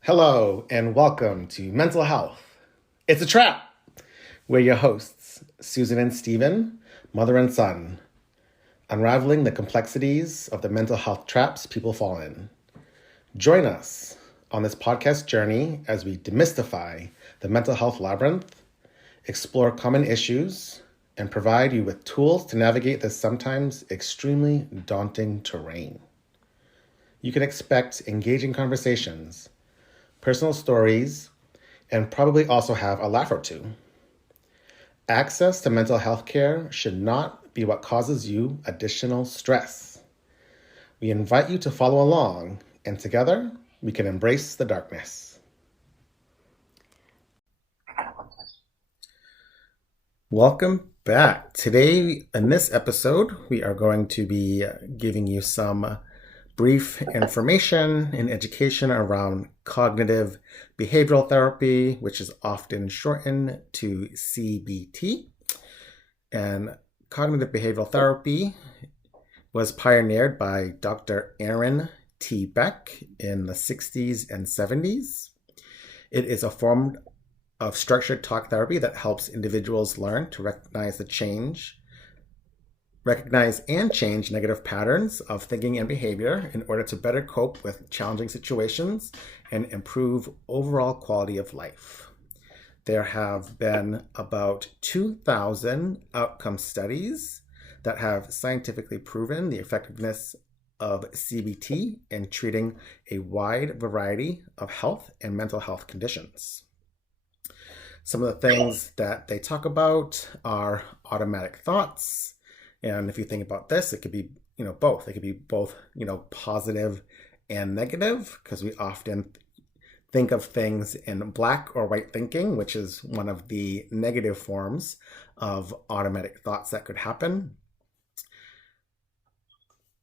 Hello and welcome to Mental Health. It's a Trap. We're your hosts, Susan and Stephen, mother and son, unraveling the complexities of the mental health traps people fall in. Join us on this podcast journey as we demystify the mental health labyrinth, explore common issues, and provide you with tools to navigate this sometimes extremely daunting terrain. You can expect engaging conversations, personal stories, and probably also have a laugh or two. Access to mental health care should not be what causes you additional stress. We invite you to follow along, and together we can embrace the darkness. Welcome back. Today, in this episode, we are going to be giving you some brief information and education around cognitive behavioral therapy, which is often shortened to CBT. And cognitive behavioral therapy was pioneered by Dr. Aaron T. Beck in the 60s and 70s. It is a form of structured talk therapy that helps individuals learn to recognize and change negative patterns of thinking and behavior in order to better cope with challenging situations and improve overall quality of life. There have been about 2,000 outcome studies that have scientifically proven the effectiveness of CBT in treating a wide variety of health and mental health conditions. Some of the things that they talk about are automatic thoughts. And if you think about this, it could be, both. It could be both, positive and negative, because we often think of things in black or white thinking, which is one of the negative forms of automatic thoughts that could happen.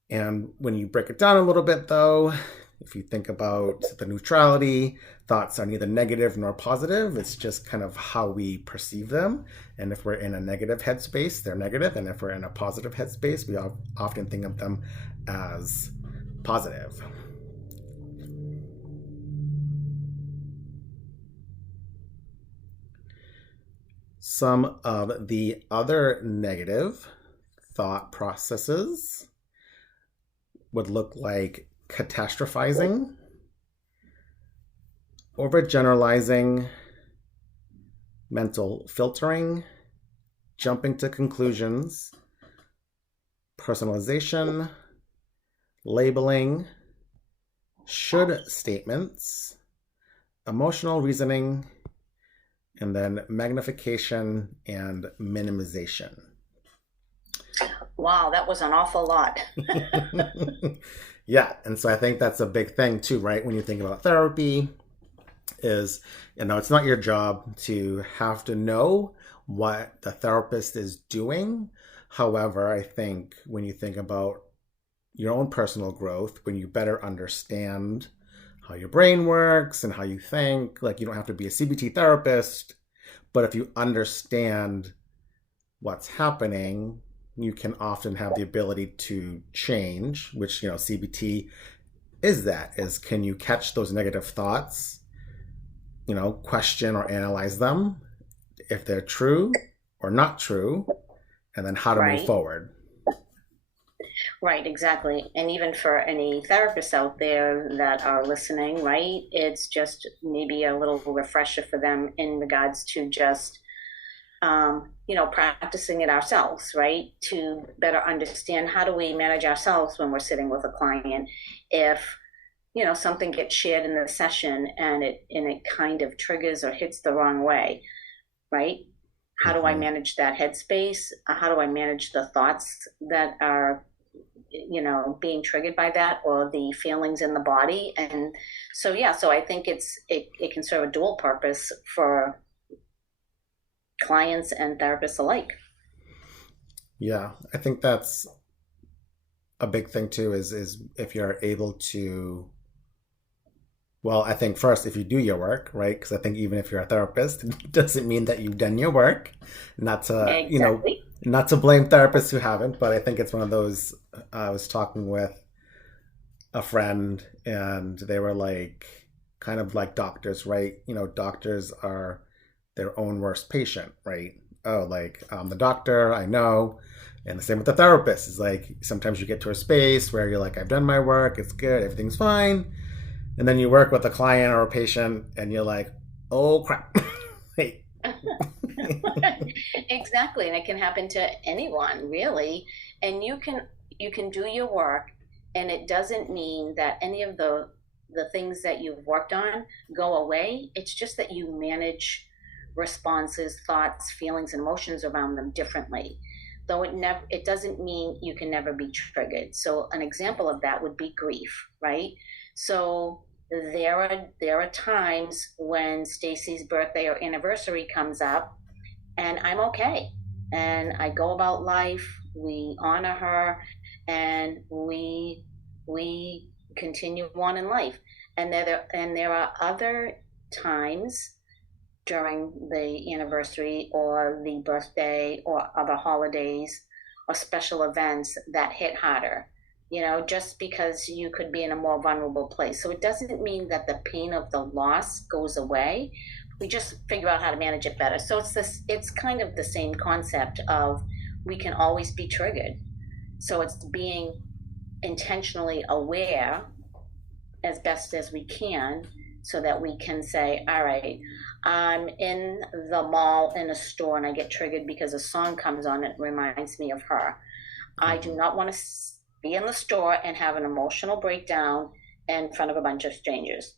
And when you break it down a little bit, though, if you think about the neutrality, thoughts are neither negative nor positive. It's just kind of how we perceive them. And if we're in a negative headspace, they're negative. And if we're in a positive headspace, we often think of them as positive. Some of the other negative thought processes would look like catastrophizing, overgeneralizing, mental filtering, jumping to conclusions, personalization, labeling, should statements, emotional reasoning, and then magnification and minimization. Wow, that was an awful lot. Yeah, and so I think that's a big thing too, right? When you think about therapy, is, it's not your job to have to know what the therapist is doing. However, I think when you think about your own personal growth, when you better understand how your brain works and how you think, like, you don't have to be a CBT therapist, but if you understand what's happening, you can often have the ability to change, which, CBT is can you catch those negative thoughts, question or analyze them, if they're true or not true, and then how to move forward. Right, exactly. And even for any therapists out there that are listening, right, it's just maybe a little refresher for them in regards to just practicing it ourselves, right? To better understand how do we manage ourselves when we're sitting with a client. If, something gets shared in the session and it kind of triggers or hits the wrong way, right? How do I manage that headspace? How do I manage the thoughts that are, being triggered by that, or the feelings in the body? And so I think it can serve a dual purpose for clients and therapists alike. Yeah, I think that's a big thing too, is if you're able to, well, I think first, if you do your work, right? Because I think even if you're a therapist, it doesn't mean that you've done your work. Not to, Exactly. Not to blame therapists who haven't, but I think it's one of those. I was talking with a friend, and they were like, kind of like doctors, right? You know, doctors are their own worst patient, right? Oh, like I'm the doctor, I know. And the same with the therapist. Is like sometimes you get to a space where you're like, I've done my work, it's good, everything's fine. And then you work with a client or a patient, and you're like, oh crap. Hey. Exactly, and it can happen to anyone, really. And you can do your work, and it doesn't mean that any of the things that you've worked on go away. It's just that you manage responses, thoughts, feelings, and emotions around them differently. Though it doesn't mean you can never be triggered. So an example of that would be grief, right? So there are times when Stacy's birthday or anniversary comes up, and I'm okay. And I go about life. We honor her, and we continue on in life. And there are other times during the anniversary or the birthday or other holidays or special events that hit harder. Just because you could be in a more vulnerable place. So it doesn't mean that the pain of the loss goes away. We just figure out how to manage it better. So it's kind of the same concept of we can always be triggered. So it's being intentionally aware as best as we can so that we can say, all right, I'm in the mall in a store and I get triggered because a song comes on and reminds me of her. I do Mhm. not want to be in the store and have an emotional breakdown in front of a bunch of strangers,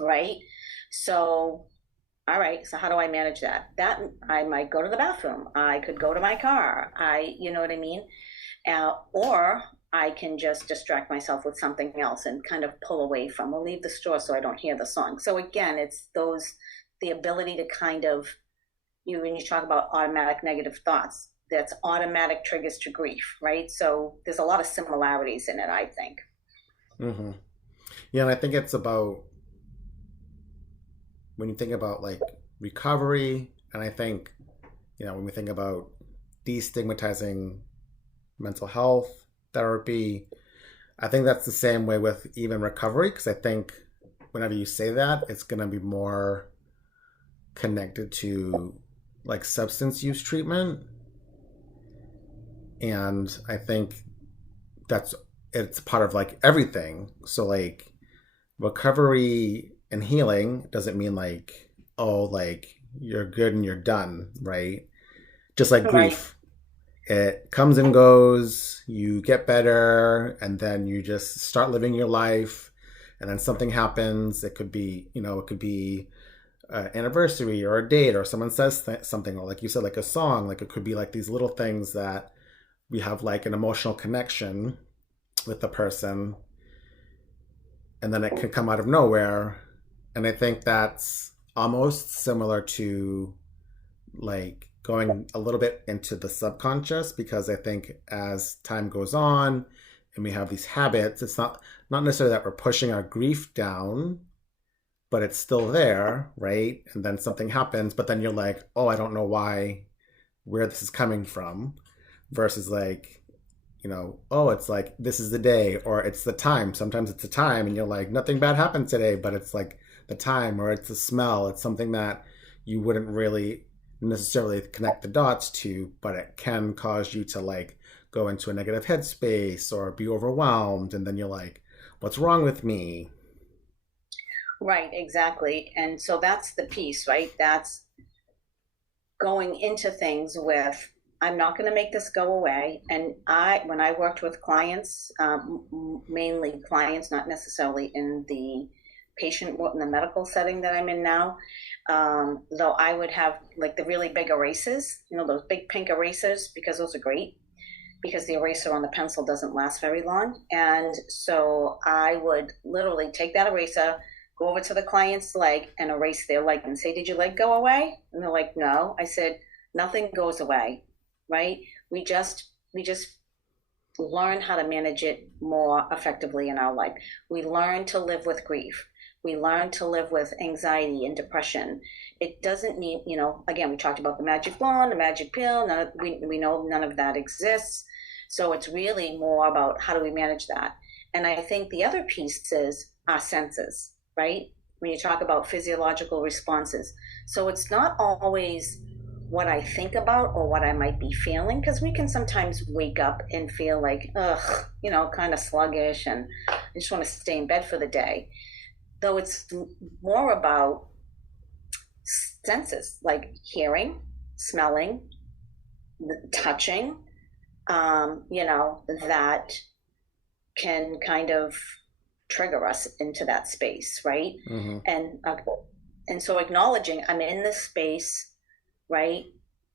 right? So, all right, so how do I manage that? That I might go to the bathroom. I could go to my car. You know what I mean? Or I can just distract myself with something else and kind of pull away from or leave the store so I don't hear the song. So again, it's the ability to kind of, when you talk about automatic negative thoughts, that's automatic triggers to grief, right? So there's a lot of similarities in it, I think. Hmm. Yeah, and I think it's about when you think about like recovery, and I think, when we think about destigmatizing mental health therapy, I think that's the same way with even recovery, because I think whenever you say that, it's going to be more connected to like substance use treatment. And I think that's it's part of like everything. So like recovery and healing doesn't mean like, oh, like you're good and you're done, right? Just like Right. grief, it comes and goes, you get better, and then you just start living your life, and then something happens. It could be, it could be an anniversary or a date, or someone says something, or like you said, like a song. Like it could be like these little things that we have like an emotional connection with the person, and then it can come out of nowhere. And I think that's almost similar to like going a little bit into the subconscious, because I think as time goes on and we have these habits, it's not necessarily that we're pushing our grief down, but it's still there, right? And then something happens, but then you're like, oh, I don't know where this is coming from, versus like, oh, it's like this is the day, or it's the time. Sometimes it's a time and you're like, nothing bad happened today, but it's like the time, or it's a smell. It's something that you wouldn't really necessarily connect the dots to, but it can cause you to like go into a negative headspace or be overwhelmed. And then you're like, what's wrong with me? Right, exactly. And so that's the piece, right? That's going into things with, I'm not going to make this go away. And when I worked with clients, mainly clients, not necessarily in the in the medical setting that I'm in now, though I would have like the really big erasers, those big pink erasers, because those are great because the eraser on the pencil doesn't last very long. And so I would literally take that eraser, go over to the client's leg and erase their leg and say, "Did your leg go away?" And they're like, "No." I said, "Nothing goes away, right? We just learn how to manage it more effectively in our life. We learn to live with grief. We learn to live with anxiety and depression. It doesn't mean, again, we talked about the magic wand, the magic pill. We know none of that exists. So it's really more about how do we manage that. And I think the other piece is our senses, right? When you talk about physiological responses. So it's not always what I think about or what I might be feeling, because we can sometimes wake up and feel like, ugh, kind of sluggish and I just want to stay in bed for the day. Though it's more about senses like hearing, smelling, touching, that can kind of trigger us into that space, right? Mm-hmm. And so acknowledging I'm in this space, right?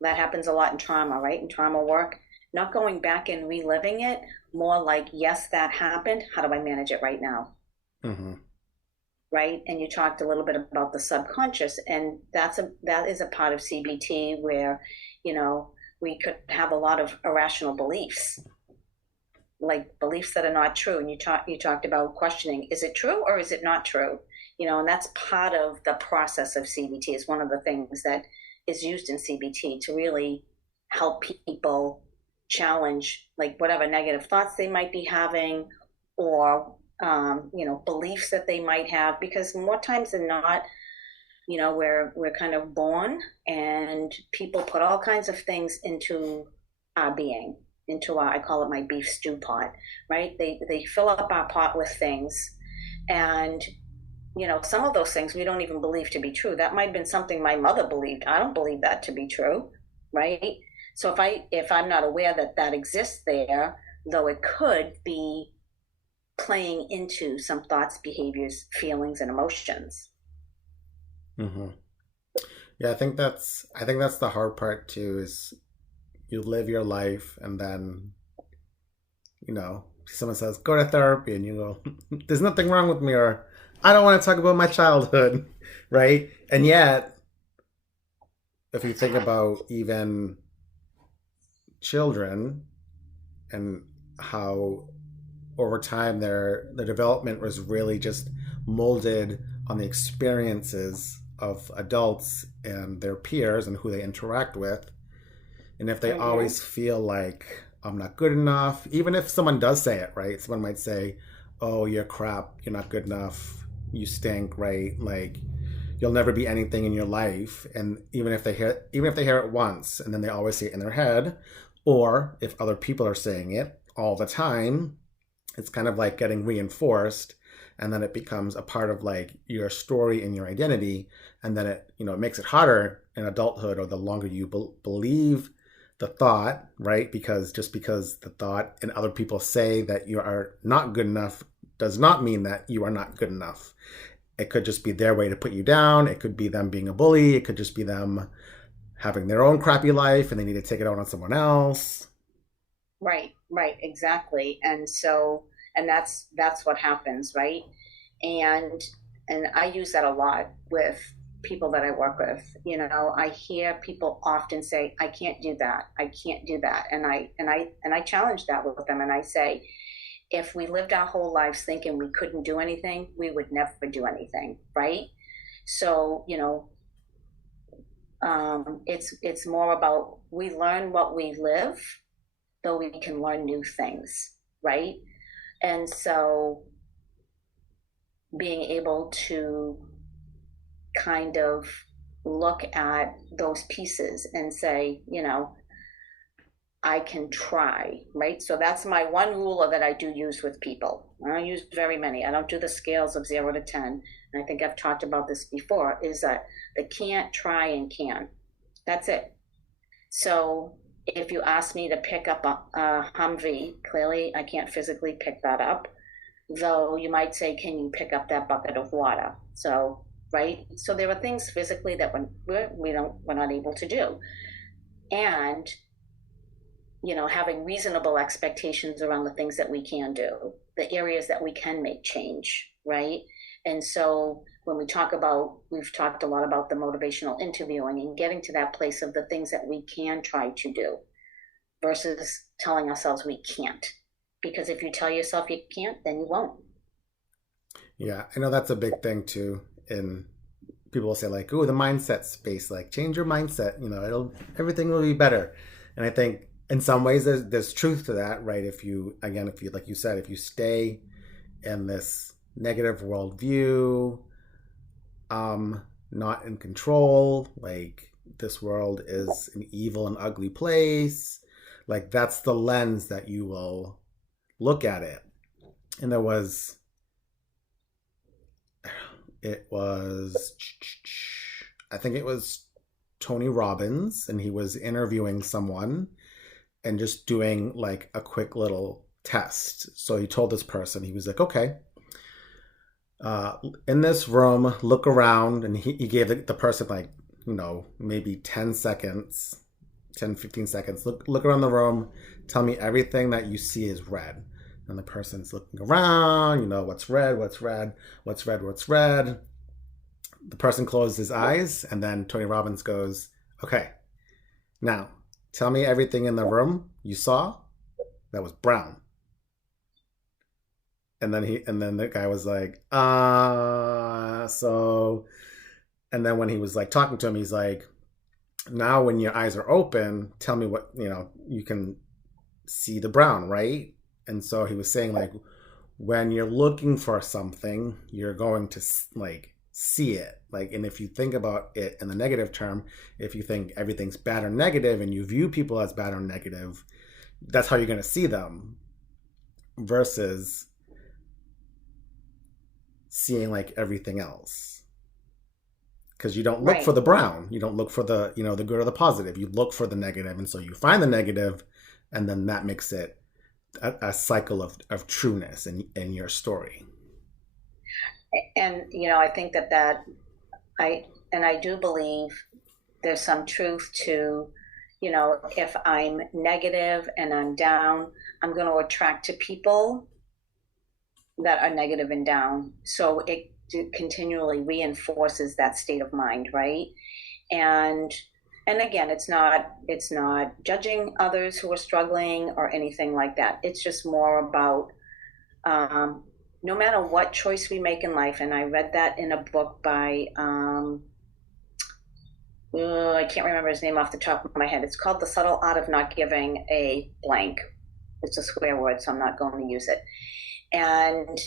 That happens a lot in trauma, right? In trauma work, not going back and reliving it, more like, yes, that happened. How do I manage it right now? Mm-hmm. Right? And you talked a little bit about the subconscious, and that is a part of CBT where, we could have a lot of irrational beliefs, like beliefs that are not true. And you talked about questioning, is it true or is it not true? And that's part of the process of CBT. Is one of the things that is used in CBT to really help people challenge like whatever negative thoughts they might be having, or beliefs that they might have, because more times than not, we're kind of born and people put all kinds of things into our being, into our, I call it my beef stew pot, right? They fill up our pot with things, and some of those things we don't even believe to be true. That might have been something my mother believed. I don't believe that to be true, right? So if I'm not aware that that exists there, though it could be playing into some thoughts, behaviors, feelings, and emotions. Mm-hmm. Yeah, I think that's the hard part too, is you live your life and then, someone says, go to therapy, and you go, there's nothing wrong with me, or I don't want to talk about my childhood, right? And yet, if you think about even children and how over time their development was really just molded on the experiences of adults and their peers and who they interact with. And if they Mm-hmm. always feel like I'm not good enough, even if someone does say it, right? Someone might say, "Oh, you're crap. You're not good enough. You stink," right? Like you'll never be anything in your life. And even if they hear it once and then they always say it in their head, or if other people are saying it all the time, it's kind of like getting reinforced, and then it becomes a part of like your story and your identity, and then it makes it harder in adulthood, or the longer you believe the thought, right? Because the thought and other people say that you are not good enough does not mean that you are not good enough. It could just be their way to put you down. It could be them being a bully. It could just be them having their own crappy life and they need to take it out on someone else. Right, exactly. And that's what happens, right? And and I use that a lot with people that I work with. I hear people often say, I can't do that. I can't do that. And I challenge that with them, and I say, if we lived our whole lives thinking we couldn't do anything, we would never do anything, right? So, it's more about we learn what we live, though we can learn new things, right? And so being able to kind of look at those pieces and say, I can try, right? So that's my one rule that I do use with people. I don't use very many. I don't do the scales of 0 to 10. And I think I've talked about this before, is that the can't, try, and can. That's it. So if you ask me to pick up a Humvee, clearly I can't physically pick that up. Though you might say, can you pick up that bucket of water? So, right? So there are things physically that we're not able to do. And having reasonable expectations around the things that we can do, the areas that we can make change, right? And so when we've talked a lot about the motivational interviewing and getting to that place of the things that we can try to do versus telling ourselves we can't. Because if you tell yourself you can't, then you won't. Yeah, I know that's a big thing too. And people will say like, "Oh, the mindset space, like change your mindset. It'll everything will be better." And I think in some ways there's truth to that, right? If you like you said, if you stay in this negative worldview, not in control, like this world is an evil and ugly place, like that's the lens that you will look at it. And it was I think it was Tony Robbins, and he was interviewing someone and just doing like a quick little test. So he told this person, he was like, okay, in this room, look around. And he gave the person like, maybe 10 seconds, 10, 15 seconds. Look around the room. Tell me everything that you see is red. And the person's looking around, what's red, what's red, what's red, what's red. The person closed his eyes, and then Tony Robbins goes, okay, now tell me everything in the room you saw that was brown. And then the guy was like, so, and then when he was like talking to him, he's like, now when your eyes are open, tell me what, you can see the brown, right? And so he was saying like, when you're looking for something, you're going to like see it. Like, and if you think about it in the negative term, if you think everything's bad or negative and you view people as bad or negative, that's how you're going to see them, versus seeing like everything else. Because you don't look for the brown, you don't look for the the good or the positive, you look for the negative, and so you find the negative, and then that makes it a cycle of trueness in your story. And I think that I do believe there's some truth to, if I'm negative and I'm down, I'm going to attract to people that are negative and down. So it continually reinforces that state of mind, right? And again, it's not judging others who are struggling or anything like that. It's just more about no matter what choice we make in life. And I read that in a book by I can't remember his name off the top of my head. It's called The Subtle Art of Not Giving a Blank. It's a swear word, so I'm not going to use it. And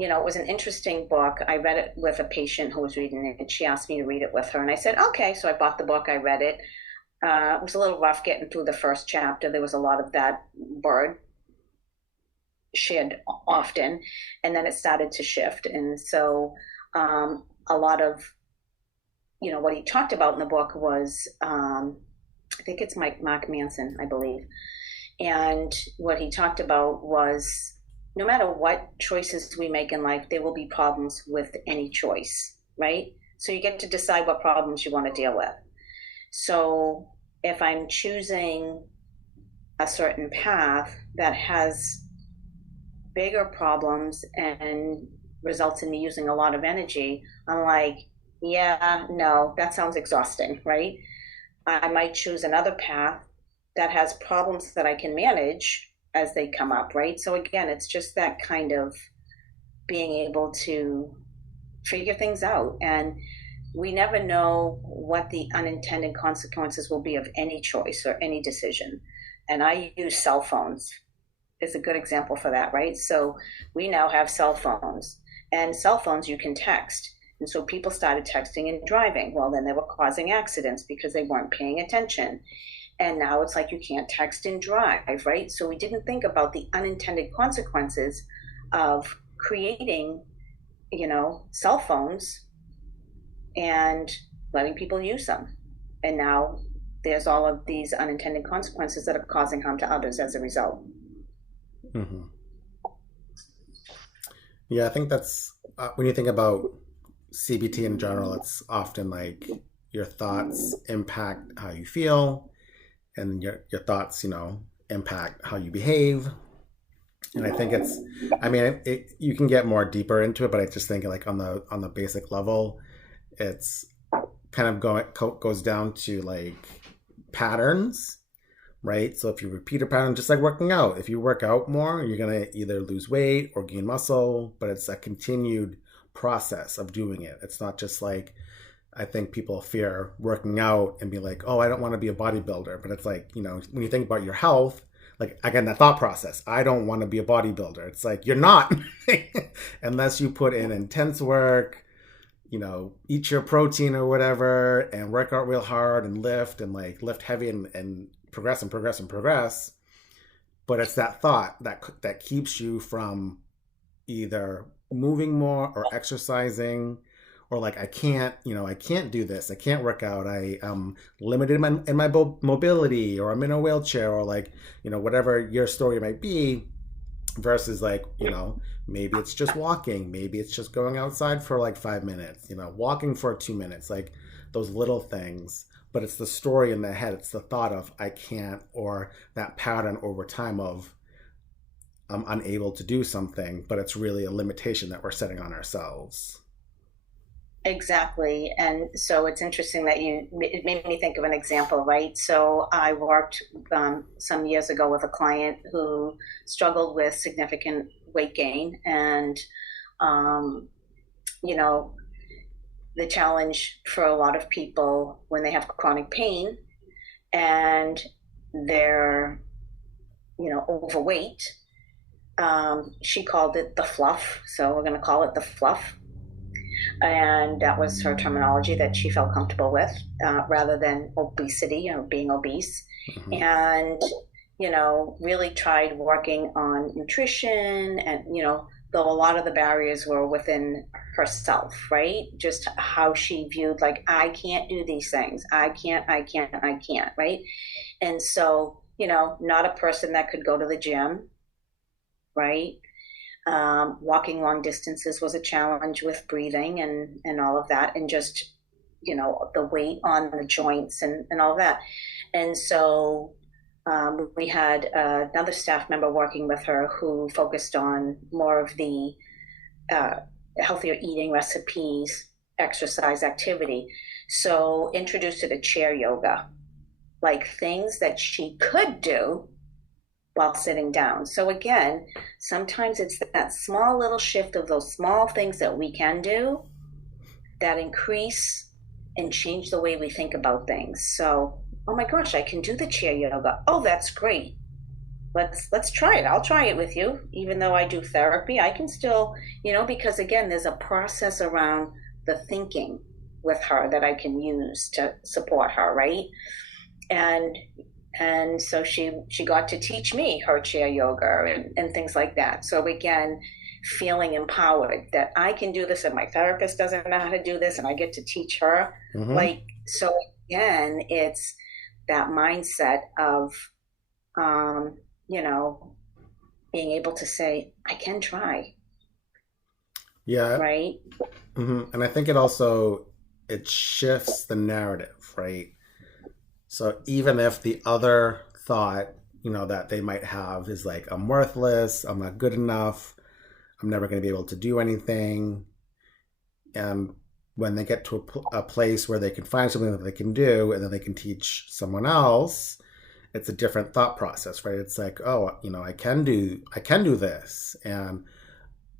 it was an interesting book. I read it with a patient who was reading it. She asked me to read it with her, and I said, okay. So I bought the book. I read it. It was a little rough getting through the first chapter. There was a lot of that word shared often, and then it started to shift. And so a lot of what he talked about in the book was I think it's Mark Manson, I believe. And what he talked about was, no matter what choices we make in life, there will be problems with any choice, right? So you get to decide what problems you want to deal with. So if I'm choosing a certain path that has bigger problems and results in me using a lot of energy, I'm like, yeah, no, that sounds exhausting, right? I might choose another path that has problems that I can manage as they come up, right? So again, it's just that kind of being able to figure things out. And we never know what the unintended consequences will be of any choice or any decision. And I use cell phones is a good example for that, right? So we now have cell phones, and cell phones you can text. And so people started texting and driving. Well, then they were causing accidents because they weren't paying attention. And now it's like you can't text and drive, right? So we didn't think about the unintended consequences of creating, cell phones and letting people use them. And now there's all of these unintended consequences that are causing harm to others as a result. Mm-hmm. Yeah, I think that's when you think about CBT in general, it's often like your thoughts impact how you feel, and your thoughts, impact how you behave. And I think you can get more deeper into it, but I just think like on the basic level, it's kind of goes down to like patterns, right? So if you repeat a pattern, just like working out, if you work out more, you're going to either lose weight or gain muscle, but it's a continued process of doing it. It's not just like, I think people fear working out and be like, oh, I don't want to be a bodybuilder. But it's like, when you think about your health, like again, that thought process, I don't want to be a bodybuilder. It's like, you're not, unless you put in intense work, eat your protein or whatever and work out real hard and lift and like lift heavy and progress and progress and progress. But it's that thought that keeps you from either moving more or exercising, or like, I can't do this. I can't work out. I am limited in my mobility, or I'm in a wheelchair, or like, whatever your story might be, versus like, maybe it's just walking. Maybe it's just going outside for like 5 minutes, walking for 2 minutes, like those little things. But it's the story in the head. It's the thought of I can't, or that pattern over time of I'm unable to do something, but it's really a limitation that we're setting on ourselves. Exactly. And so it's interesting that it made me think of an example, right? So I worked some years ago with a client who struggled with significant weight gain. And, um, you know, the challenge for a lot of people when they have chronic pain and they're, overweight, she called it the fluff. So we're going to call it the fluff, and that was her terminology that she felt comfortable with, rather than obesity, being obese. Mm-hmm. And really tried working on nutrition, and though a lot of the barriers were within herself, right? Just how she viewed, like, I can't do these things, I can't, right? And so not a person that could go to the gym, right? Walking long distances was a challenge with breathing and all of that, and just the weight on the joints and all of that. And so we had another staff member working with her who focused on more of the healthier eating recipes, exercise, activity. So introduced her to chair yoga, like things that she could do while sitting down. So again, sometimes it's that small little shift of those small things that we can do that increase and change the way we think about things. So, oh my gosh, I can do the chair yoga. Oh, that's great. Let's try it. I'll try it with you. Even though I do therapy, I can still, because again, there's a process around the thinking with her that I can use to support her, right? And so she got to teach me her chair yoga and things like that. So again, feeling empowered that I can do this and my therapist doesn't know how to do this and I get to teach her. Mm-hmm. Like, so again, it's that mindset of, being able to say, I can try. Yeah. Right. Mm-hmm. And I think it shifts the narrative, right? So even if the other thought, that they might have is like, I'm worthless, I'm not good enough, I'm never going to be able to do anything. And when they get to a place where they can find something that they can do and then they can teach someone else, it's a different thought process, right? It's like, oh, I can do this. And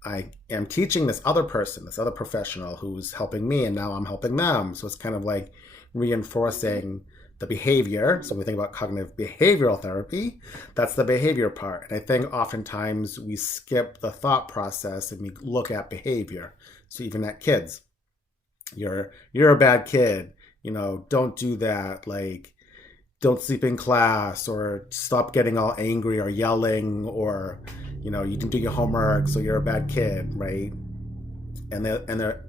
I am teaching this other person, this other professional who's helping me, and now I'm helping them. So it's kind of like reinforcing the behavior. So when we think about cognitive behavioral therapy, that's the behavior part. And I think oftentimes we skip the thought process and we look at behavior. So even at kids, you're a bad kid, don't do that. Like, don't sleep in class, or stop getting all angry or yelling, or, you didn't do your homework, so you're a bad kid, right? And they're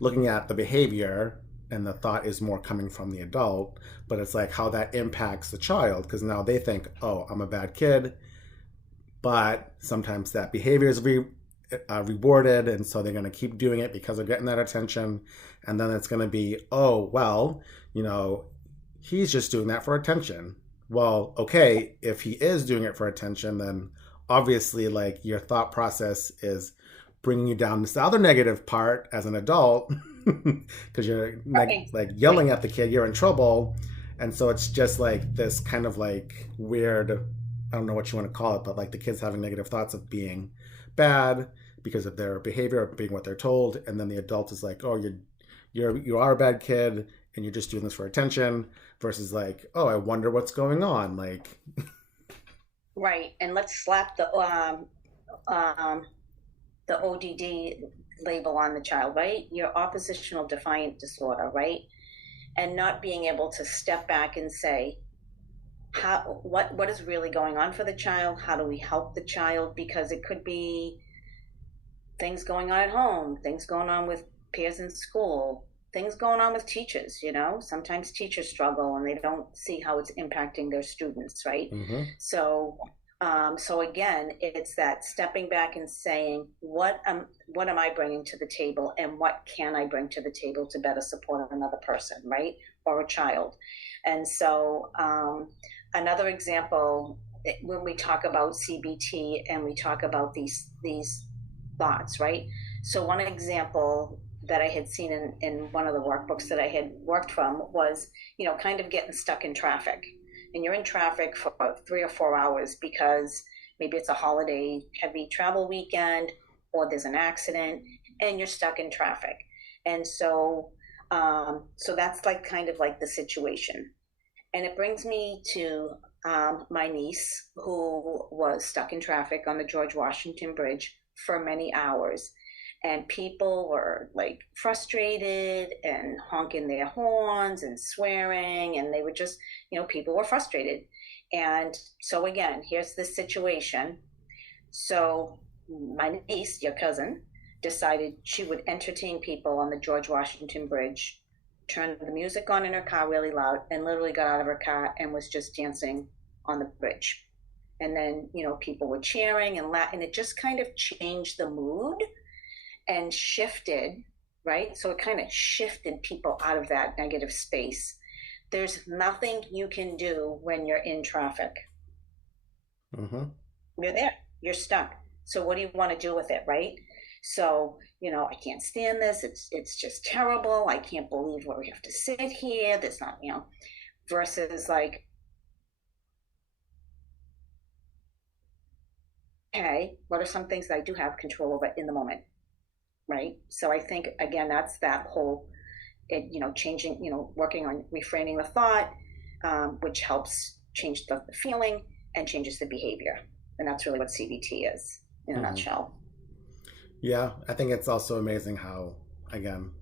looking at the behavior, and the thought is more coming from the adult, but it's like how that impacts the child, because now they think, oh, I'm a bad kid, but sometimes that behavior is rewarded, and so they're going to keep doing it because they're getting that attention, and then it's going to be, oh, well, he's just doing that for attention. Well, okay, if he is doing it for attention, then obviously, like, your thought process is bringing you down this other negative part as an adult, because you're like yelling at the kid, you're in trouble, And so it's just like this kind of like weird, I don't know what you want to call it, but like the kids having negative thoughts of being bad because of their behavior, of being what they're told, and then the adult is like, oh, you are a bad kid and you're just doing this for attention, versus like, oh, I wonder what's going on. Like, Right. And let's slap um, the ODD label on the child, right? Your oppositional defiant disorder, right? And not being able to step back and say, what is really going on for the child? How do we help the child? Because it could be things going on at home, things going on with peers in school, things going on with teachers. Sometimes teachers struggle and they don't see how it's impacting their students, right? mm-hmm, So again, it's that stepping back and saying, what am I bringing to the table, and what can I bring to the table to better support another person, right, or a child? And so another example, when we talk about CBT and we talk about these thoughts, right? So one example that I had seen in one of the workbooks that I had worked from was, kind of getting stuck in traffic. And you're in traffic for 3 or 4 hours because maybe it's a holiday, heavy travel weekend, or there's an accident, and you're stuck in traffic. And so that's like kind of like the situation. And it brings me to my niece, who was stuck in traffic on the George Washington Bridge for many hours. And people were like frustrated and honking their horns and swearing. And they were just, people were frustrated. And so, again, here's the situation. So, my niece, your cousin, decided she would entertain people on the George Washington Bridge, turned the music on in her car really loud, and literally got out of her car and was just dancing on the bridge. And then, people were cheering and laughing. It just kind of changed the mood and shifted, right? So it kind of shifted people out of that negative space. There's nothing you can do when you're in traffic. mm-hmm. You're there, you're stuck. So what do you want to do with it, right? So, I can't stand this. It's just terrible. I can't believe where we have to sit here. There's not, versus like, okay, what are some things that I do have control over in the moment? Right. So I think, again, that's that whole, changing, working on reframing the thought, which helps change the feeling and changes the behavior. And that's really what CBT is in a Mm-hmm. nutshell. Yeah, I think it's also amazing how, again,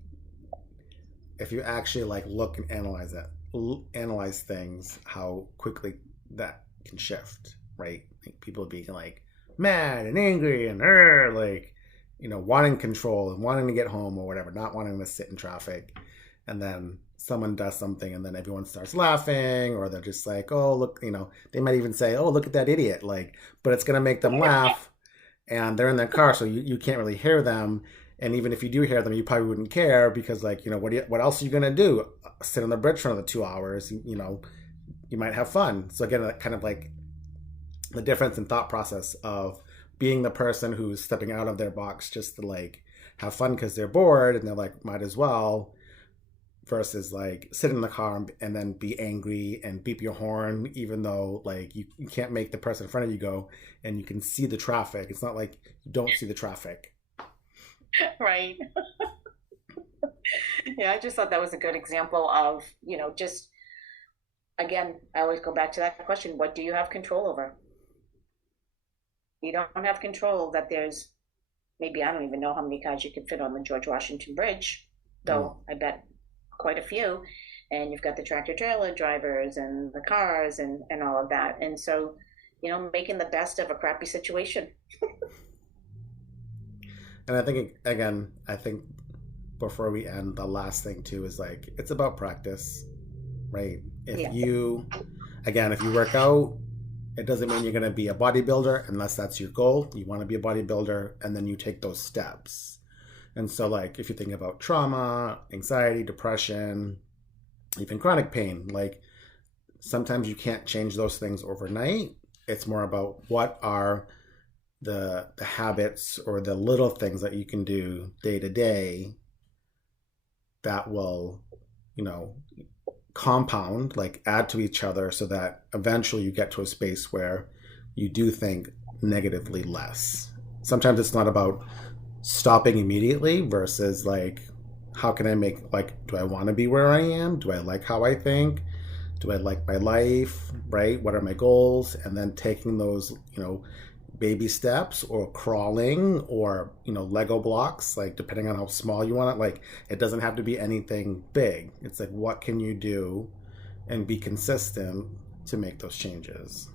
if you actually like look and analyze things, how quickly that can shift, right? Like people being like mad and angry and like, wanting control and wanting to get home or whatever, not wanting to sit in traffic, and then someone does something and then everyone starts laughing, or they're just like, oh look, they might even say, oh look at that idiot, like, but it's gonna make them laugh, and they're in their car, so you can't really hear them. And even if you do hear them, you probably wouldn't care because, like, what else are you gonna do? Sit on the bridge for another 2 hours? You might have fun. So again, kind of like the difference in thought process of being the person who's stepping out of their box just to like have fun because they're bored and they're like, might as well, versus like sit in the car and then be angry and beep your horn even though like you can't make the person in front of you go, and you can see the traffic. It's not like you don't see the traffic. Right. Yeah, I just thought that was a good example of, just, again, I always go back to that question, what do you have control over? You don't have control that there's maybe, I don't even know how many cars you could fit on the George Washington Bridge, Mm. though I bet quite a few. And you've got the tractor trailer drivers and the cars and all of that. And so, making the best of a crappy situation. And I think, again, I think before we end, the last thing too is like it's about practice, right? If Yeah. you, again, if you work out, it doesn't mean you're going to be a bodybuilder unless that's your goal. You want to be a bodybuilder, and then you take those steps. And so, like, if you think about trauma, anxiety, depression, even chronic pain, like sometimes you can't change those things overnight. It's more about what are the habits or the little things that you can do day to day that will, you know, compound, like add to each other, so that eventually you get to a space where you do think negatively less. Sometimes it's not about stopping immediately versus like, how can I make, like, do I want to be where I am? Do I like how I think? Do I like my life? Right? What are my goals? And then taking those, baby steps, or crawling, or Lego blocks, like depending on how small you want it. Like, it doesn't have to be anything big. It's like, what can you do and be consistent to make those changes.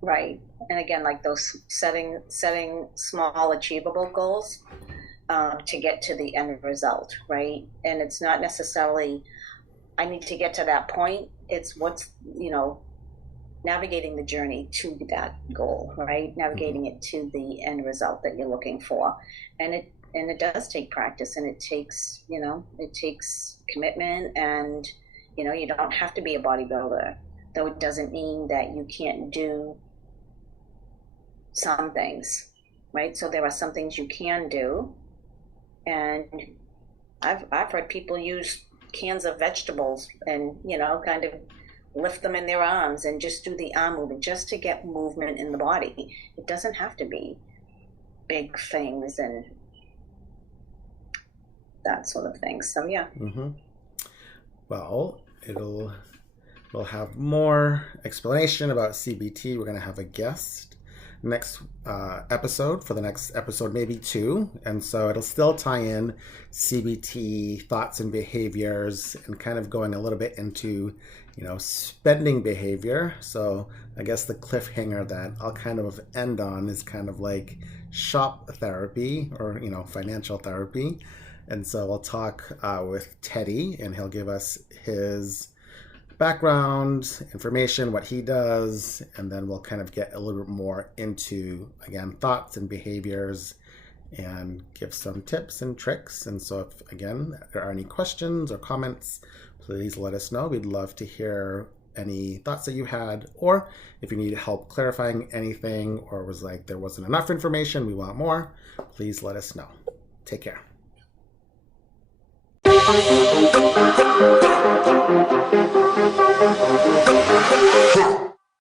Right. And again, like those setting small achievable goals, to get to the end result, right? And it's not necessarily I need to get to that point. It's what's navigating the journey to that goal, right? Navigating it to the end result that you're looking for, and it does take practice, and it takes commitment, and you don't have to be a bodybuilder, though it doesn't mean that you can't do some things, right? So there are some things you can do, and I've heard people use cans of vegetables and kind of lift them in their arms and just do the arm movement just to get movement in the body. It doesn't have to be big things and that sort of thing. So yeah. Mm-hmm. Well, we'll have more explanation about CBT. We're going to have a guest next episode, for the next episode, maybe 2. And so it'll still tie in CBT thoughts and behaviors, and kind of going a little bit into, spending behavior. So I guess the cliffhanger that I'll kind of end on is kind of like shop therapy, or, financial therapy. And so we'll talk with Teddy, and he'll give us his background information, what he does, and then we'll kind of get a little bit more into, again, thoughts and behaviors, and give some tips and tricks. And so if, again, there are any questions or comments, please let us know. We'd love to hear any thoughts that you had, or if you need help clarifying anything, or was like there wasn't enough information, we want more, please let us know. Take care.